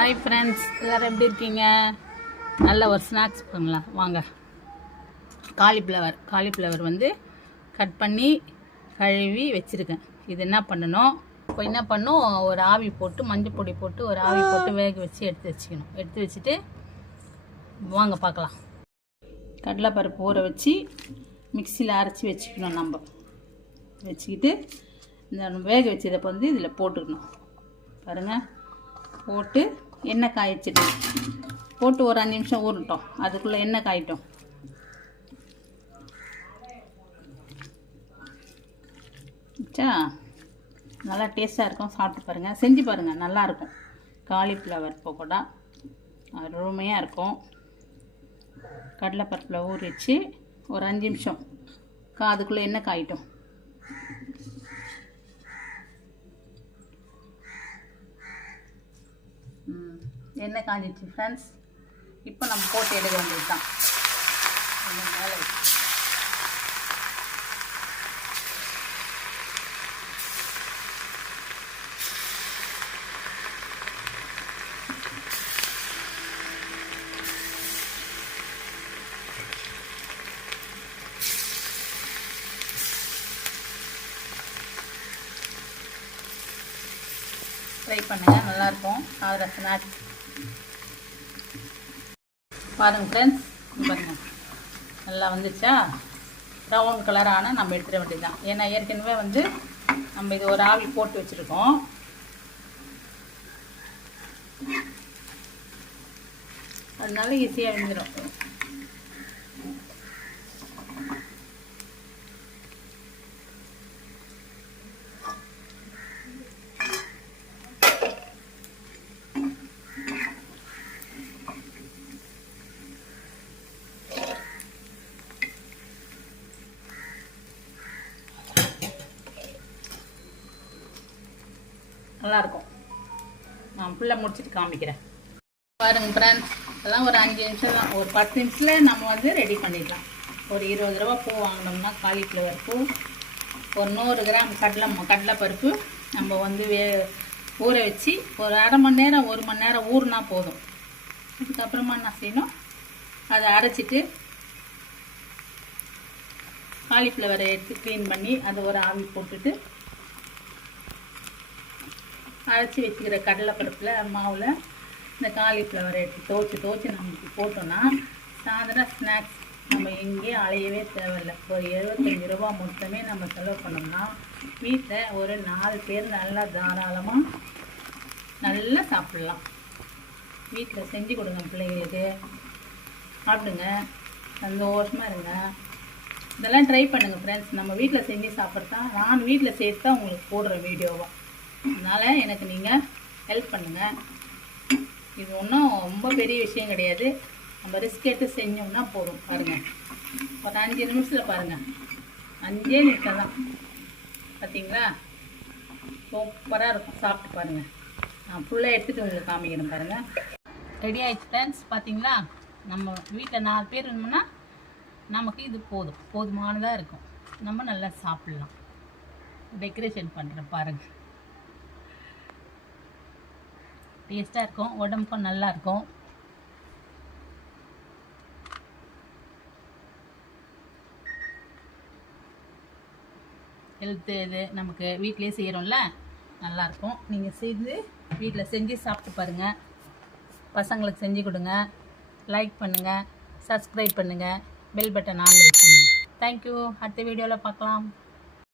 Hi friends, எல்லோரும் எப்படி இருக்கீங்க? நல்ல ஒரு ஸ்நாக்ஸ் பண்ணலாம் வாங்க. காலிஃப்ளவர் வந்து கட் பண்ணி கழுவி வச்சுருக்கேன். இது என்ன பண்ணணும், இப்போ என்ன பண்ணும், ஒரு ஆவி போட்டு மஞ்சள் பொடி போட்டு ஒரு ஆவி போட்டு வேக வச்சு எடுத்து வச்சுக்கணும். எடுத்து வச்சுட்டு வாங்க பார்க்கலாம். கடலைப்பருப்பு ஊற வச்சு மிக்சியில் அரைச்சி வச்சுக்கணும். நம்ம வச்சுக்கிட்டு இந்த வேக வச்சதை வந்து இதில் போட்டுக்கணும். பாருங்கள், போட்டு எண்ணெய் காய்ச்சிட்டு போட்டு ஒரு 5 நிமிஷம் ஊறட்டும். அதுக்குள்ளே எண்ணெய் காயிட்டும். நல்லா டேஸ்ட்டாக இருக்கும். சாப்பிட்டு பாருங்கள், செஞ்சு பாருங்கள், நல்லாயிருக்கும். காலிஃப்ளவர் பக்கோடா அருமையாக இருக்கும். கடலைப்பருப்பில் ஊற வச்சு ஒரு 5 நிமிஷம் அதுக்குள்ளே எண்ணெய் காயிட்டும். எண்ணெய் காஞ்சிச்சு ஃப்ரெண்ட்ஸ். இப்போ நம்ம போட்டு எடுக்க வேண்டியது தான். மேலே ட்ரை பண்ணுங்கள், நல்லாயிருக்கும். அதில் ஸ்நாக்ஸ் பாருங்கள் ஃப்ரெண்ட்ஸ். பாருங்கள், நல்லா வந்துச்சா? ப்ரௌன் கலரான நம்ம எடுத்துட வேண்டியது தான். ஏன்னா ஏற்கனவே வந்து நம்ம இது ஒரு ஆவி போட்டு வச்சுருக்கோம். அதனால ஈஸியாக வந்துடும். நல்லாயிருக்கும். நான் ஃபுல்லாக முடிச்சுட்டு காமிக்கிறேன். பாருங்கள் ஃப்ரெண்ட்ஸ், அதெல்லாம் ஒரு 5 நிமிஷம் தான். ஒரு 10 நிமிஷத்தில் நம்ம வந்து ரெடி பண்ணிடலாம். ஒரு 20 ரூபா பூ வாங்கினோம்னா காலிஃப்ளவர் பூ, ஒரு 100 கிராம் கடலைப்பருப்பு நம்ம வந்து ஊற வச்சு ஒரு அரை மணி நேரம் 1 மணி நேரம் ஊறினா போதும். அதுக்கப்புறமா என்ன செய்யணும், அதை அரைச்சிட்டு காலிஃப்ளவரை எடுத்து க்ளீன் பண்ணி அதை ஒரு ஆவி போட்டுட்டு அரைச்சி வச்சுக்கிற கடலைப்பருப்பில் மாவில் இந்த காலிஃப்ளவரை எடுத்து துவச்சி நமக்கு போட்டோன்னா சாதாரண ஸ்நாக்ஸ் நம்ம எங்கேயும் அலையவே தேவையில்லை. ஒரு 75 ரூபா மொத்தமே நம்ம செலவு பண்ணோம்னா வீட்டில் ஒரு 4 பேர் நல்லா தாராளமாக நல்லா சாப்பிட்லாம். வீட்டில் செஞ்சு கொடுங்க பிள்ளைங்களுக்கு, சாப்பிடுங்க, சந்தோஷமாக இருங்க. இதெல்லாம் ட்ரை பண்ணுங்கள் ஃப்ரெண்ட்ஸ். நம்ம வீட்டில் செஞ்சு சாப்பிட்றதான், நான் வீட்டில் சேர்த்து தான் உங்களுக்கு போடுற வீடியோவாக. அதனால் எனக்கு நீங்கள் ஹெல்ப் பண்ணுங்கள். இது ஒன்றும் ரொம்ப பெரிய விஷயம் கிடையாது. நம்ம ரிஸ்க் எடுத்து செஞ்சோம்னா போதும். பாருங்கள், ஒரு 5 நிமிஷத்தில் பாருங்கள், 5 நிமிஷம் தான். பார்த்தீங்களா, சூப்பராக இருக்கும். சாப்பிட்டு பாருங்கள். நான் ஃபுல்லாக எடுத்துகிட்டு உங்களுக்கு காமிக்கிறேன். பாருங்கள், ரெடி ஆகிடுச்சு ஃப்ரெண்ட்ஸ். பார்த்தீங்களா, நம்ம வீட்டில் 4 பேர் இருந்தோம்னா நமக்கு இது போதுமானதாக இருக்கும். நம்ம நல்லா சாப்பிட்லாம். டெக்கரேஷன் பண்ணுறேன் பாருங்கள், டேஸ்ட்டாக இருக்கும், உடம்புக்கும் நல்லா இருக்கும். ஹெல்த்து இது நமக்கு வீட்டிலே செய்கிறோம்ல, நல்லாயிருக்கும். நீங்கள் வீட்டில் செஞ்சு சாப்பிட்டு பாருங்கள். பசங்களுக்கு செஞ்சு கொடுங்க. லைக் பண்ணுங்கள், சப்ஸ்கிரைப் பண்ணுங்கள், பெல் பட்டன் ஆன் வச்சுங்க. தேங்க்யூ. அடுத்த வீடியோவில் பார்க்கலாம்.